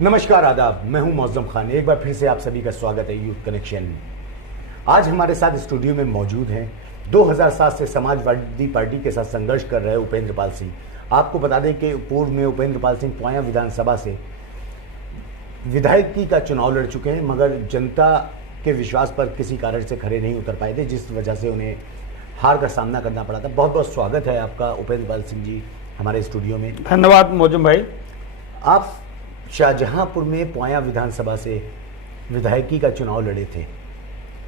नमस्कार, आदाब। मैं हूं मौजम खान। एक बार फिर से आप सभी का स्वागत है यूथ कनेक्शन में। आज हमारे साथ स्टूडियो में मौजूद हैं 2007 से समाजवादी पार्टी के साथ संघर्ष कर रहे उपेंद्र पाल सिंह। आपको बता दें कि पूर्व में उपेंद्र पाल सिंह पोया विधानसभा से विधायकी का चुनाव लड़ चुके हैं, मगर जनता के विश्वास पर किसी कारण से खरे नहीं उतर पाए थे, जिस वजह से उन्हें हार का सामना करना पड़ा था। बहुत बहुत स्वागत है आपका उपेंद्र पाल सिंह जी हमारे स्टूडियो में। धन्यवाद मौजम भाई। आप शाहजहांपुर में पोया विधानसभा से विधायकी का चुनाव लड़े थे।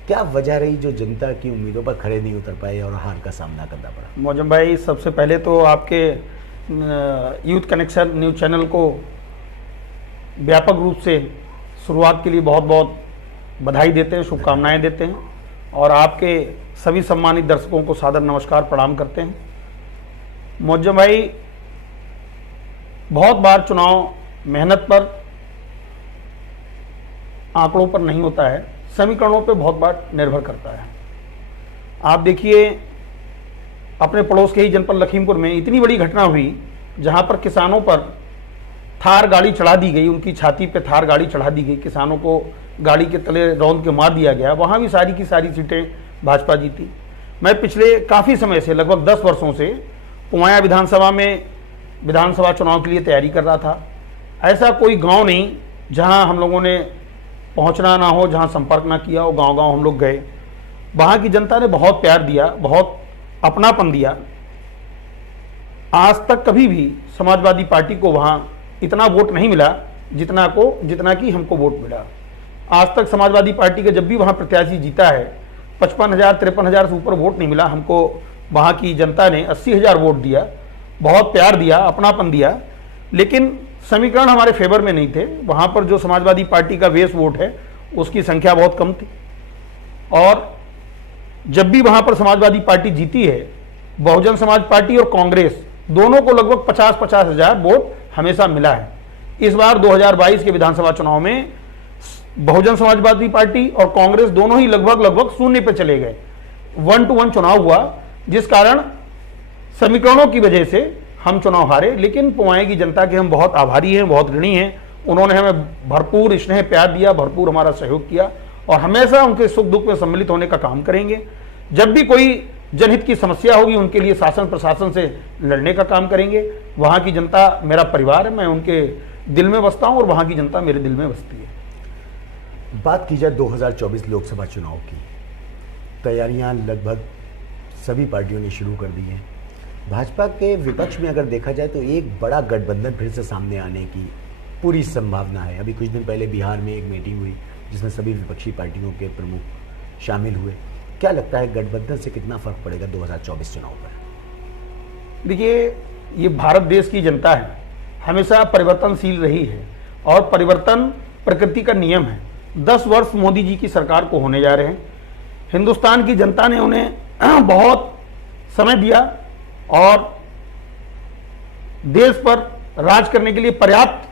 क्या वजह रही जो जनता की उम्मीदों पर खरे नहीं उतर पाए और हार का सामना करना पड़ा? मौजम भाई, सबसे पहले तो आपके यूथ कनेक्शन न्यूज चैनल को व्यापक रूप से शुरुआत के लिए बहुत बहुत बधाई देते हैं, शुभकामनाएं देते हैं और आपके सभी सम्मानित दर्शकों को सादर नमस्कार प्रणाम करते हैं। मौजम भाई, बहुत बार चुनाव मेहनत पर, आंकड़ों पर नहीं होता है, समीकरणों पर बहुत बार निर्भर करता है। आप देखिए, अपने पड़ोस के ही जनपद लखीमपुर में इतनी बड़ी घटना हुई जहां पर किसानों पर थार गाड़ी चढ़ा दी गई, उनकी छाती पे थार गाड़ी चढ़ा दी गई, किसानों को गाड़ी के तले रौंद के मार दिया गया। वहां भी सारी की सारी सीटें भाजपा जीती। मैं पिछले काफ़ी समय से, लगभग 10 वर्षों से पोया विधानसभा में विधानसभा चुनाव के लिए तैयारी कर रहा था। ऐसा कोई गांव नहीं जहां हम लोगों ने पहुंचना ना हो, जहां संपर्क ना किया हो। गांव-गांव हम लोग गए। वहां की जनता ने बहुत प्यार दिया, बहुत अपनापन दिया। आज तक कभी भी समाजवादी पार्टी को वहां इतना वोट नहीं मिला जितना कि हमको वोट मिला। आज तक समाजवादी पार्टी के जब भी वहां प्रत्याशी जीता है 55,000 53,000 से ऊपर वोट नहीं मिला। हमको वहां की जनता ने 80,000 वोट दिया, बहुत प्यार दिया, अपनापन दिया। लेकिन समीकरण हमारे फेवर में नहीं थे। वहां पर जो समाजवादी पार्टी का बेस वोट है उसकी संख्या बहुत कम थी और जब भी वहां पर समाजवादी पार्टी जीती है, बहुजन समाज पार्टी और कांग्रेस दोनों को लगभग 50-50 हजार वोट हमेशा मिला है। इस बार 2022 के विधानसभा चुनाव में बहुजन समाजवादी पार्टी और कांग्रेस दोनों ही लगभग शून्य पे चले गए। 1-1 चुनाव हुआ, जिस कारण समीकरणों की वजह से हम चुनाव हारे। लेकिन पोया की जनता के हम बहुत आभारी हैं, बहुत ऋणी हैं। उन्होंने हमें भरपूर स्नेह प्यार दिया, भरपूर हमारा सहयोग किया और हमेशा उनके सुख दुख में सम्मिलित होने का काम करेंगे। जब भी कोई जनहित की समस्या होगी उनके लिए शासन प्रशासन से लड़ने का काम करेंगे। वहाँ की जनता मेरा परिवार है, मैं उनके दिल में बसता हूँ और वहाँ की जनता मेरे दिल में बसती है। बात की जाए 2024 लोकसभा चुनाव की, तैयारियां लगभग सभी पार्टियों ने शुरू कर दी हैं। भाजपा के विपक्ष में अगर देखा जाए तो एक बड़ा गठबंधन फिर से सामने आने की पूरी संभावना है। अभी कुछ दिन पहले बिहार में एक मीटिंग हुई जिसमें सभी विपक्षी पार्टियों के प्रमुख शामिल हुए। क्या लगता है गठबंधन से कितना फर्क पड़ेगा 2024 चुनाव पर? देखिए, ये भारत देश की जनता है, हमेशा परिवर्तनशील रही है और परिवर्तन प्रकृति का नियम है। 10 वर्ष मोदी जी की सरकार को होने जा रहे हैं। हिंदुस्तान की जनता ने उन्हें बहुत समय दिया और देश पर राज करने के लिए पर्याप्त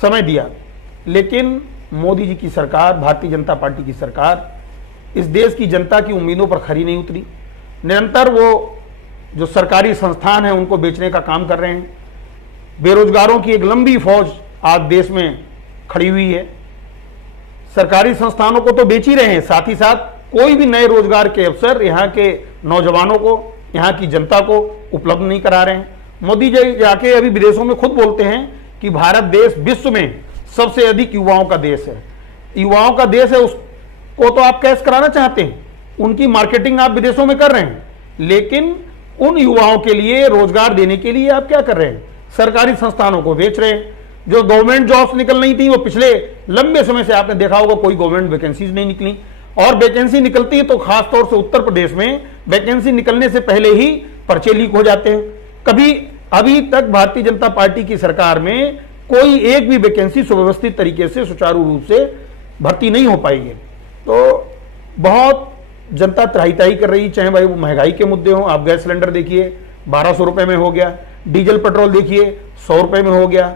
समय दिया। लेकिन मोदी जी की सरकार, भारतीय जनता पार्टी की सरकार इस देश की जनता की उम्मीदों पर खरी नहीं उतरी। निरंतर वो जो सरकारी संस्थान है उनको बेचने का काम कर रहे हैं। बेरोजगारों की एक लंबी फौज आज देश में खड़ी हुई है। सरकारी संस्थानों को तो बेच ही रहे हैं, साथ ही साथ कोई भी नए रोजगार के अवसर यहाँ के नौजवानों को, यहाँ की जनता को उपलब्ध नहीं करा रहे हैं। मोदी जी जाके अभी विदेशों में खुद बोलते हैं कि भारत देश विश्व में सबसे अधिक युवाओं का देश है। युवाओं का देश है, उसको तो आप कैश कराना चाहते हैं, उनकी मार्केटिंग आप विदेशों में कर रहे हैं। लेकिन उन युवाओं के लिए रोजगार देने के लिए आप क्या कर रहे हैं? सरकारी संस्थानों को बेच रहे हैं। जो गवर्नमेंट जॉब्स निकल नहीं थी वो पिछले लंबे समय से आपने देखा होगा कोई गवर्नमेंट वैकेंसीज नहीं निकली, और वैकेंसी निकलती है तो खासतौर से उत्तर प्रदेश में वैकेंसी निकलने से पहले ही पर्चे लीक हो जाते हैं। कभी अभी तक भारतीय जनता पार्टी की सरकार में कोई एक भी वैकेंसी सुव्यवस्थित तरीके से, सुचारू रूप से भर्ती नहीं हो पाएगी। तो बहुत जनता त्राही कर रही, चाहे भाई वो महंगाई के मुद्दे हो। आप गैस सिलेंडर देखिए 1200 रुपए में हो गया, डीजल पेट्रोल देखिए 100 रुपए में हो गया।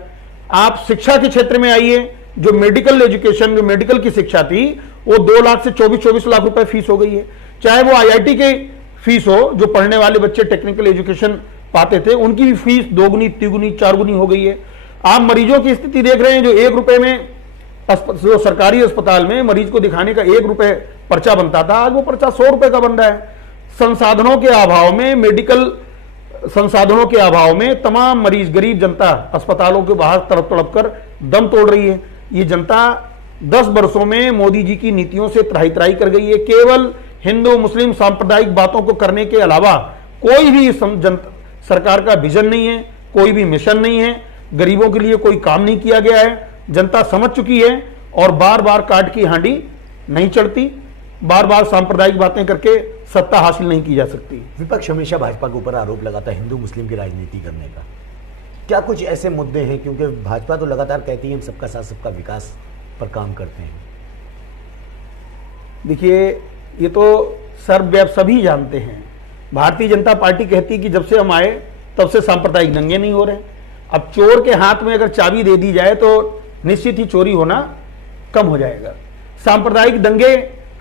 आप शिक्षा के क्षेत्र में आइए, जो मेडिकल एजुकेशन, जो मेडिकल की शिक्षा थी वो 2 लाख से 24 लाख रुपए फीस हो गई है। चाहे वो IIT के फीस हो, जो पढ़ने वाले बच्चे टेक्निकल एजुकेशन पाते थे उनकी भी फीस 2 गुनी 3 गुनी 4 गुनी हो गई है। आप मरीजों की स्थिति देख रहे हैं, जो 1 रुपए में जो सरकारी अस्पताल में मरीज को दिखाने का 1 रुपए पर्चा बनता था, आज वो पर्चा 100 रुपए का बन रहा है। संसाधनों के अभाव में, मेडिकल संसाधनों के अभाव में तमाम मरीज, गरीब जनता अस्पतालों के बाहर तड़प तड़प कर दम तोड़ रही है। ये जनता 10 वर्षों में मोदी जी की नीतियों से त्राही त्राही कर गई है। केवल हिंदू मुस्लिम सांप्रदायिक बातों को करने के अलावा कोई भी सरकार का विजन नहीं है, कोई भी मिशन नहीं है, गरीबों के लिए कोई काम नहीं किया गया है। जनता समझ चुकी है और बार बार काट की हांडी नहीं चढ़ती, बार बार सांप्रदायिक बातें करके सत्ता हासिल नहीं की जा सकती। विपक्ष हमेशा भाजपा के ऊपर आरोप लगाता है हिंदू मुस्लिम की राजनीति करने का। क्या कुछ ऐसे मुद्दे हैं, क्योंकि भाजपा तो लगातार कहती है हम सबका साथ सबका विकास पर काम करते हैं। देखिए, ये तो सर्वव्यापी सभी जानते हैं। भारतीय जनता पार्टी कहती है कि जब से हम आए तब से सांप्रदायिक दंगे नहीं हो रहे। अब चोर के हाथ में अगर चाबी दे दी जाए तो निश्चित ही चोरी होना कम हो जाएगा। सांप्रदायिक दंगे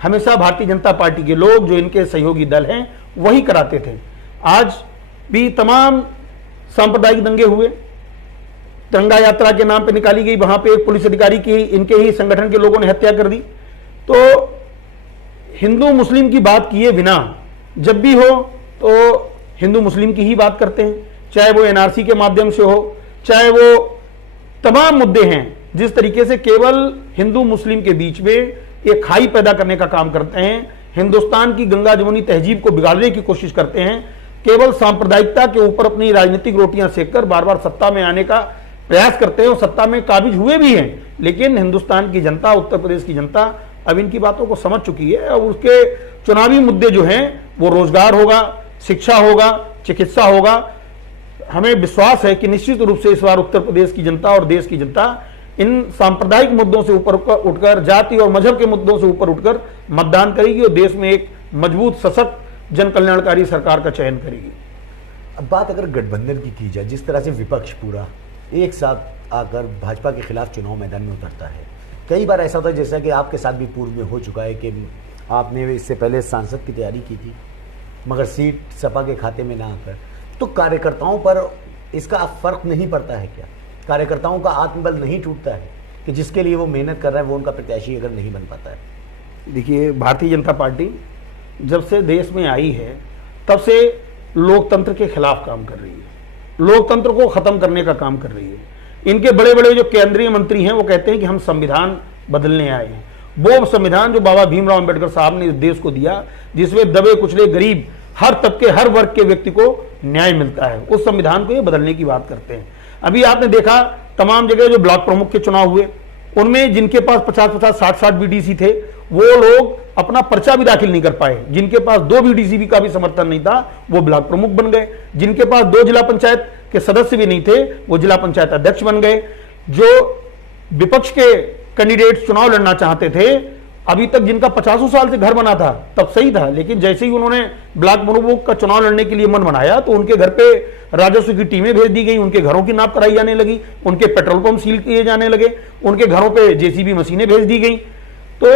हमेशा भारतीय जनता पार्टी के लोग, जो इनके सहयोगी दल हैं, वही कराते थे। आज भी तमाम सांप्रदायिक दंगे हुए, तिरंगा यात्रा के नाम पे निकाली गई, वहां पे एक पुलिस अधिकारी की इनके ही संगठन के लोगों ने हत्या कर दी। तो हिंदू मुस्लिम की बात किए बिना जब भी हो तो हिंदू मुस्लिम की ही बात करते हैं, चाहे वो एनआरसी के माध्यम से हो, चाहे वो तमाम मुद्दे हैं जिस तरीके से केवल हिंदू मुस्लिम के बीच में एक खाई पैदा करने का काम करते हैं, हिंदुस्तान की गंगा जमुनी तहजीब को बिगाड़ने की कोशिश करते हैं, केवल सांप्रदायिकता के ऊपर अपनी राजनीतिक रोटियां सेककर बार बार सत्ता में आने का प्रयास करते हैं और सत्ता में काबिज हुए भी हैं। लेकिन हिंदुस्तान की जनता, उत्तर प्रदेश की जनता अब इनकी बातों को समझ चुकी है और उसके चुनावी मुद्दे जो हैं वो रोजगार होगा, शिक्षा होगा, चिकित्सा होगा। हमें विश्वास है कि निश्चित रूप से इस बार उत्तर प्रदेश की जनता और देश की जनता इन सांप्रदायिक मुद्दों से ऊपर उठकर, जाति और मजहब के मुद्दों से ऊपर उठकर मतदान करेगी और देश में एक मजबूत, सशक्त, जन कल्याणकारी सरकार का चयन करेगी। अब बात अगर गठबंधन की जाए, जिस तरह से विपक्ष पूरा एक साथ आकर भाजपा के खिलाफ चुनाव मैदान में उतरता है, कई बार ऐसा होता है, जैसा कि आपके साथ भी पूर्व में हो चुका है कि आपने इससे पहले सांसद की तैयारी की थी मगर सीट सपा के खाते में ना आकर, तो कार्यकर्ताओं पर इसका फर्क नहीं पड़ता है क्या? कार्यकर्ताओं का आत्मबल नहीं टूटता है कि जिसके लिए वो मेहनत कर रहा है वो उनका प्रत्याशी अगर नहीं बन पाता है? देखिए, भारतीय जनता पार्टी जब से देश में आई है तब से लोकतंत्र के खिलाफ काम कर रही है, लोकतंत्र को खत्म करने का काम कर रही है। इनके बड़े बड़े जो केंद्रीय मंत्री हैं वो कहते हैं कि हम संविधान बदलने आए हैं। वो संविधान जो बाबा भीमराव अंबेडकर साहब ने इस देश को दिया, जिसमें दबे कुचले गरीब हर तबके, हर वर्ग के व्यक्ति को न्याय मिलता है, उस संविधान को ये बदलने की बात करते हैं। अभी आपने देखा तमाम जगह जो ब्लॉक प्रमुख के चुनाव हुए, उनमें जिनके पास 50-50, 60-60 बीडीसी थे, वो लोग अपना पर्चा भी दाखिल नहीं कर पाए। जिनके पास 2 बीडीसी का भी समर्थन नहीं था, वो ब्लॉक प्रमुख बन गए। जिनके पास 2 जिला पंचायत के सदस्य भी नहीं थे, वो जिला पंचायत अध्यक्ष बन गए। जो विपक्ष के कैंडिडेट चुनाव लड़ना चाहते थे, अभी तक जिनका 50 साल से घर बना था तब सही था, लेकिन जैसे ही उन्होंने ब्लॉक प्रमुख का चुनाव लड़ने के लिए मन बनाया तो उनके घर पे राजस्व की टीमें भेज दी गई, उनके घरों की नाप कराई जाने लगी, उनके पेट्रोल पंप सील किए जाने लगे, उनके घरों पे जेसीबी मशीनें भेज दी गई। तो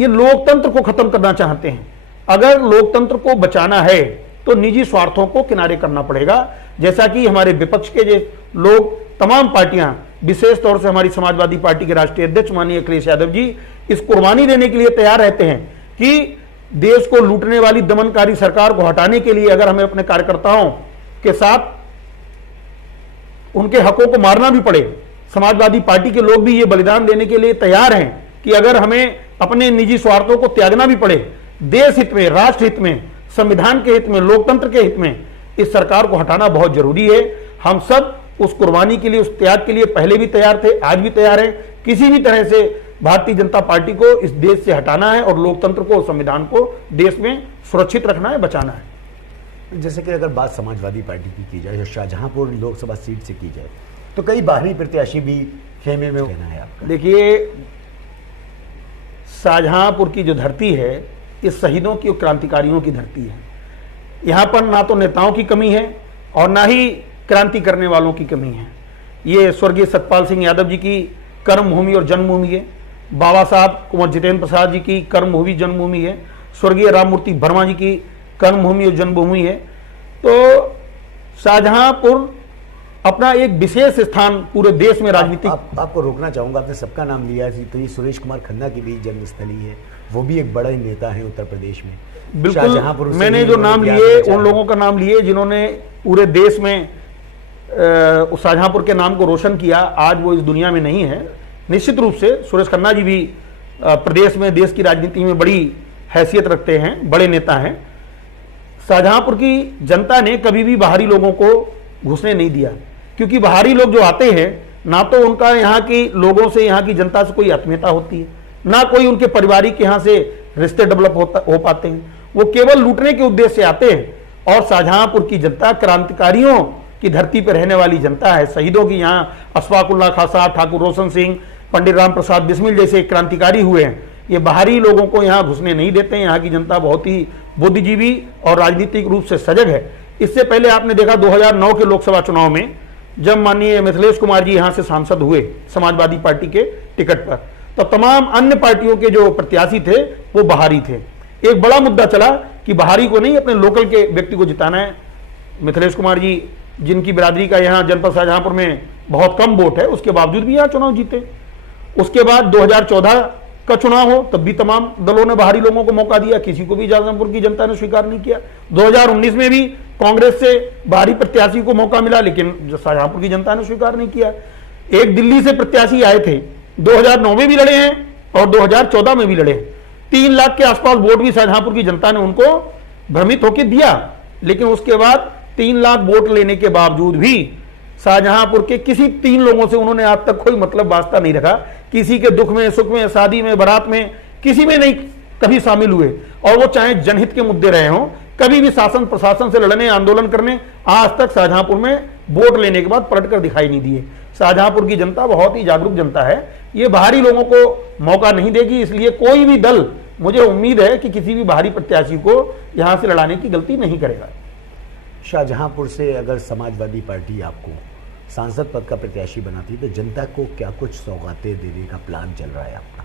ये लोकतंत्र को खत्म करना चाहते हैं। अगर लोकतंत्र को बचाना है तो निजी स्वार्थों को किनारे करना पड़ेगा। जैसा कि हमारे विपक्ष के जो लोग, तमाम पार्टियां, विशेष तौर से हमारी समाजवादी पार्टी के राष्ट्रीय अध्यक्ष माननीय अखिलेश यादव जी इस कुर्बानी देने के लिए तैयार रहते हैं कि देश को लूटने वाली दमनकारी सरकार को हटाने के लिए अगर हमें अपने कार्यकर्ताओं के साथ उनके हकों को मारना भी पड़े, समाजवादी पार्टी के लोग भी ये बलिदान देने के लिए तैयार हैं कि अगर हमें अपने निजी स्वार्थों को त्यागना भी पड़े, देश हित में, राष्ट्र हित में, संविधान के हित में, लोकतंत्र के हित में इस सरकार को हटाना बहुत जरूरी है। हम सब उस कुर्बानी के लिए, उस त्याग के लिए पहले भी तैयार थे, आज भी तैयार हैं। किसी भी तरह से भारतीय जनता पार्टी को इस देश से हटाना है और लोकतंत्र को, संविधान को देश में सुरक्षित रखना है, बचाना है। जैसे कि अगर बात समाजवादी पार्टी की जाए या शाहजहांपुर लोकसभा सीट से की जाए तो कई बाहरी प्रत्याशी भी खेमे में रहना है आपका। देखिए, शाहजहांपुर की जो धरती है ये शहीदों की और क्रांतिकारियों की धरती है। यहाँ पर ना तो नेताओं की कमी है और ना ही क्रांति करने वालों की कमी है। ये स्वर्गीय सतपाल सिंह यादव जी की कर्मभूमि और जन्मभूमि है, बाबा साहब कुंवर जितेंद्र प्रसाद जी की कर्मभूमि जन्मभूमि है, स्वर्गीय राममूर्ति वर्मा जी की कर्मभूमि और जन्मभूमि है। तो शाहजहांपुर अपना एक विशेष स्थान पूरे देश में राजनीतिक। आपको रोकना चाहूंगा, आपने सबका नाम लिया है, तो ये सुरेश कुमार खन्ना की भी जन्मस्थली है, वो भी एक बड़ा ही नेता है उत्तर प्रदेश में। बिल्कुल, मैंने जो नाम लिए उन लोगों का नाम लिए जिन्होंने पूरे देश में शाहजहांपुर के नाम को रोशन किया। आज वो इस दुनिया में नहीं है। निश्चित रूप से सुरेश खन्ना जी भी प्रदेश में देश की राजनीति में बड़ी हैसियत रखते हैं, बड़े नेता हैं। शाहजहांपुर की जनता ने कभी भी बाहरी लोगों को घुसने नहीं दिया, क्योंकि बाहरी लोग जो आते हैं ना तो उनका यहाँ की लोगों से, यहाँ की जनता से कोई आत्मीयता होती है, ना कोई उनके पारिवारिक यहाँ से रिश्ते डेवलप हो पाते हैं। वो केवल लूटने के उद्देश्य से आते हैं। और शाहजहांपुर की जनता क्रांतिकारियों की धरती पर रहने वाली जनता है। शहीदों की यहाँ अशफाकुल्लाह खां साहब, ठाकुर रोशन सिंह, पंडित राम प्रसाद बिस्मिल जैसे क्रांतिकारी हुए हैं। ये बाहरी लोगों को यहाँ घुसने नहीं देते हैं। यहाँ की जनता बहुत ही बुद्धिजीवी और राजनीतिक रूप से सजग है। इससे पहले आपने देखा 2009 के लोकसभा चुनाव में जब माननीय मिथिलेश कुमार जी यहाँ से सांसद हुए समाजवादी पार्टी के टिकट पर, तो तमाम अन्य पार्टियों के जो प्रत्याशी थे वो बाहरी थे। एक बड़ा मुद्दा चला कि बाहरी को नहीं, अपने लोकल के व्यक्ति को जिताना है। मिथिलेश कुमार जी, जिनकी बिरादरी का यहाँ जनपद शाहजहांपुर में बहुत कम वोट है, उसके बावजूद भी यहाँ चुनाव जीते। उसके बाद 2014 का चुनाव हो तब भी तमाम दलों ने बाहरी लोगों को मौका दिया, किसी को भी शाहजहांपुर की जनता ने स्वीकार नहीं किया। 2019 में भी कांग्रेस से बाहरी प्रत्याशी को मौका मिला, लेकिन शाहजहांपुर की जनता ने स्वीकार नहीं किया। एक दिल्ली से प्रत्याशी आए थे, 2009 में भी लड़े हैं और 2014 में भी लड़े हैं। 3 लाख के आसपास वोट भी शाहजहांपुर की जनता ने उनको भ्रमित होकर दिया, लेकिन उसके बाद 3 लाख वोट लेने के बावजूद भी शाहजहांपुर के किसी 3 लोगों से उन्होंने आज तक कोई मतलब वास्ता नहीं रखा। किसी के दुख में, सुख में, शादी में, बारात में, किसी में नहीं कभी शामिल हुए। और वो चाहे जनहित के मुद्दे रहे हों, कभी भी शासन प्रशासन से लड़ने, आंदोलन करने आज तक शाहजहांपुर में वोट लेने के बाद पलट कर दिखाई नहीं दिए। शाहजहांपुर की जनता बहुत ही जागरूक जनता है, ये बाहरी लोगों को मौका नहीं देगी। इसलिए कोई भी दल, मुझे उम्मीद है कि किसी भी बाहरी प्रत्याशी को यहां से लड़ाने की गलती नहीं करेगा। शाहजहांपुर से अगर समाजवादी पार्टी आपको सांसद पद का प्रत्याशी बनाती तो जनता को क्या कुछ सौगातें देने का प्लान चल रहा है आपका?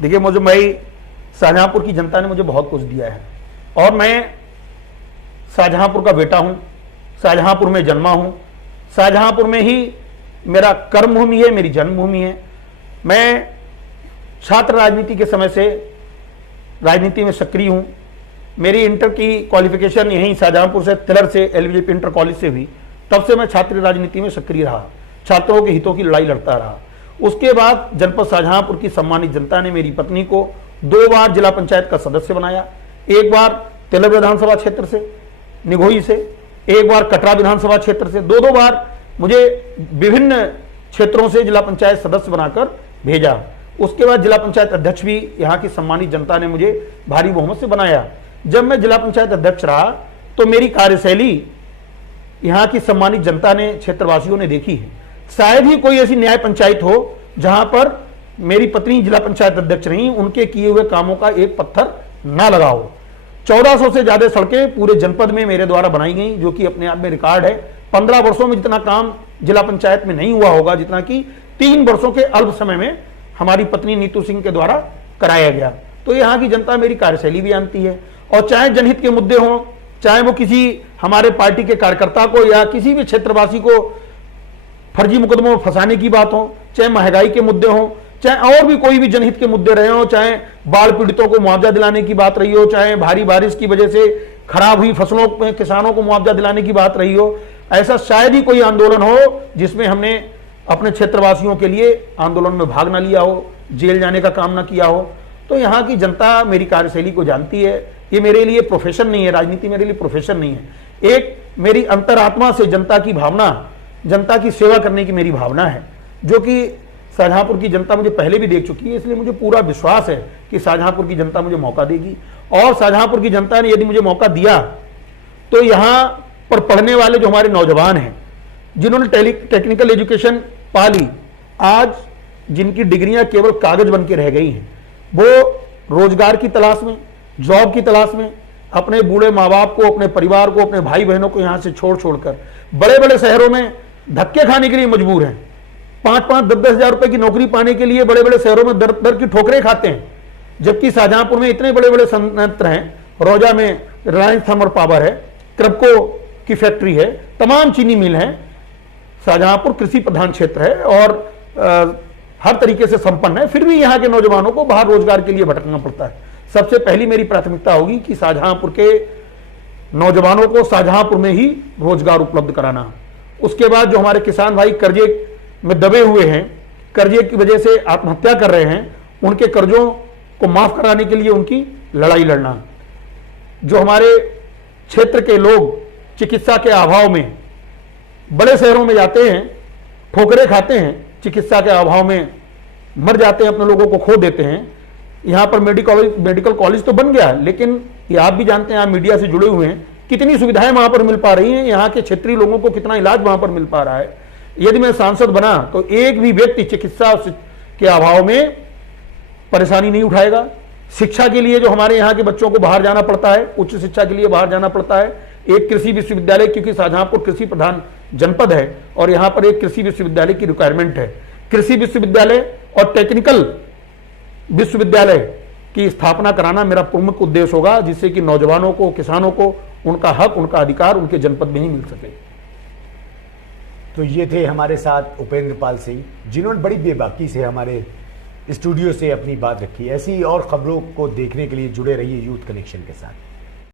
देखिए, मुझे भाई शाहजहांपुर की जनता ने मुझे बहुत कुछ दिया है और मैं शाहजहांपुर का बेटा हूं, शाहजहांपुर में जन्मा हूं, शाहजहांपुर में ही मेरा कर्मभूमि है, मेरी जन्मभूमि है। मैं छात्र राजनीति के समय से राजनीति में सक्रिय हूं। मेरी इंटर की क्वालिफिकेशन यहीं शाहजहांपुर से, तिलर से, एलवीजेपी इंटर कॉलेज से हुई। तब से मैं छात्र राजनीति में सक्रिय रहा, छात्रों के हितों की लड़ाई लड़ता रहा। उसके बाद जनपद शाहजहांपुर की सम्मानित जनता ने मेरी पत्नी को 2 बार जिला पंचायत का सदस्य बनाया। एक बार तिलर विधानसभा क्षेत्र से, निगोही से, एक बार कटरा विधानसभा क्षेत्र से, 2-2 बार मुझे विभिन्न क्षेत्रों से जिला पंचायत सदस्य बनाकर भेजा। उसके बाद जिला पंचायत अध्यक्ष भी यहाँ की सम्मानित जनता ने मुझे भारी बहुमत से बनाया। जब मैं जिला पंचायत अध्यक्ष रहा तो मेरी कार्यशैली यहाँ की सम्मानित जनता ने, क्षेत्रवासियों ने देखी है। शायद ही कोई ऐसी न्याय पंचायत हो जहां पर मेरी पत्नी जिला पंचायत अध्यक्ष रही, उनके किए हुए कामों का एक पत्थर ना लगा हो। 1400 से ज्यादा सड़कें पूरे जनपद में मेरे द्वारा बनाई गई, जो कि अपने आप में रिकॉर्ड है। 15 वर्षों में जितना काम जिला पंचायत में नहीं हुआ होगा, जितना कि 3 वर्षों के अल्प समय में हमारी पत्नी नीतू सिंह के द्वारा कराया गया। तो यहाँ की जनता मेरी कार्यशैली भी जानती है। और चाहे जनहित के मुद्दे हों, चाहे वो किसी हमारे पार्टी के कार्यकर्ता को या किसी भी क्षेत्रवासी को फर्जी मुकदमों में फंसाने की बात हो, चाहे महंगाई के मुद्दे हों, चाहे और भी कोई भी जनहित के मुद्दे रहे हो, चाहे बाढ़ पीड़ितों को मुआवजा दिलाने की बात रही हो, चाहे भारी बारिश की वजह से खराब हुई फसलों में किसानों को मुआवजा दिलाने की बात रही हो, ऐसा शायद ही कोई आंदोलन हो जिसमें हमने अपने क्षेत्रवासियों के लिए आंदोलन में भाग ना लिया हो, जेल जाने का काम ना किया हो। तो यहाँ की जनता मेरी कार्यशैली को जानती है। ये मेरे लिए प्रोफेशन नहीं है, राजनीति मेरे लिए प्रोफेशन नहीं है। एक मेरी अंतरात्मा से जनता की भावना, जनता की सेवा करने की मेरी भावना है, जो कि शाहजहांपुर की जनता मुझे पहले भी देख चुकी है। इसलिए मुझे पूरा विश्वास है कि शाहजहांपुर की जनता मुझे मौका देगी। और शाहजहांपुर की जनता ने यदि मुझे मौका दिया तो यहाँ पर पढ़ने वाले जो हमारे नौजवान हैं, जिन्होंने टेक्निकल एजुकेशन पा ली, आज जिनकी डिग्रियां केवल कागज बन के रह गई हैं, वो रोजगार की तलाश में, जॉब की तलाश में अपने बूढ़े माँ बाप को, अपने परिवार को, अपने भाई बहनों को यहाँ से छोड़कर बड़े बड़े शहरों में धक्के खाने के लिए मजबूर हैं। 5-5, 10-10 हजार रुपए की नौकरी पाने के लिए बड़े बड़े शहरों में दर दर की ठोकरें खाते हैं। जबकि शाहजहांपुर में इतने बड़े बड़े संयंत्र हैं, रौजा में रिलायंस थर्मल पावर है, क्रबको की फैक्ट्री है, तमाम चीनी मिल है, शाहजहांपुर कृषि प्रधान क्षेत्र है और हर तरीके से संपन्न है, फिर भी यहाँ के नौजवानों को बाहर रोजगार के लिए भटकना पड़ता है। सबसे पहली मेरी प्राथमिकता होगी कि शाहजहांपुर के नौजवानों को शाहजहांपुर में ही रोजगार उपलब्ध कराना। उसके बाद जो हमारे किसान भाई कर्जे में दबे हुए हैं, कर्जे की वजह से आत्महत्या कर रहे हैं, उनके कर्जों को माफ कराने के लिए उनकी लड़ाई लड़ना। जो हमारे क्षेत्र के लोग चिकित्सा के अभाव में बड़े शहरों में जाते हैं, ठोकरें खाते हैं, चिकित्सा के अभाव में मर जाते हैं, अपने लोगों को खो देते हैं। यहाँ पर मेडिकल कॉलेज तो बन गया, लेकिन ये आप भी जानते हैं, आप मीडिया से जुड़े हुए हैं, कितनी सुविधाएं वहां पर मिल पा रही हैं, यहाँ के क्षेत्रीय लोगों को कितना इलाज वहां पर मिल पा रहा है। यदि मैं सांसद बना तो एक भी व्यक्ति चिकित्सा के अभाव में परेशानी नहीं उठाएगा। शिक्षा के लिए जो हमारे यहाँ के बच्चों को बाहर जाना पड़ता है, उच्च शिक्षा के लिए बाहर जाना पड़ता है, एक कृषि विश्वविद्यालय, क्योंकि शाहजहांपुर कृषि प्रधान जनपद है और यहाँ पर एक कृषि विश्वविद्यालय की रिक्वायरमेंट है। कृषि विश्वविद्यालय और टेक्निकल विश्वविद्यालय की स्थापना कराना मेरा प्रमुख उद्देश्य होगा, जिससे कि नौजवानों को, किसानों को उनका हक, उनका अधिकार उनके जनपद में ही मिल सके। तो ये थे हमारे साथ उपेंद्र पाल सिंह, जिन्होंने बड़ी बेबाकी से हमारे स्टूडियो से अपनी बात रखी। ऐसी और खबरों को देखने के लिए जुड़े रहिए यूथ कनेक्शन के साथ।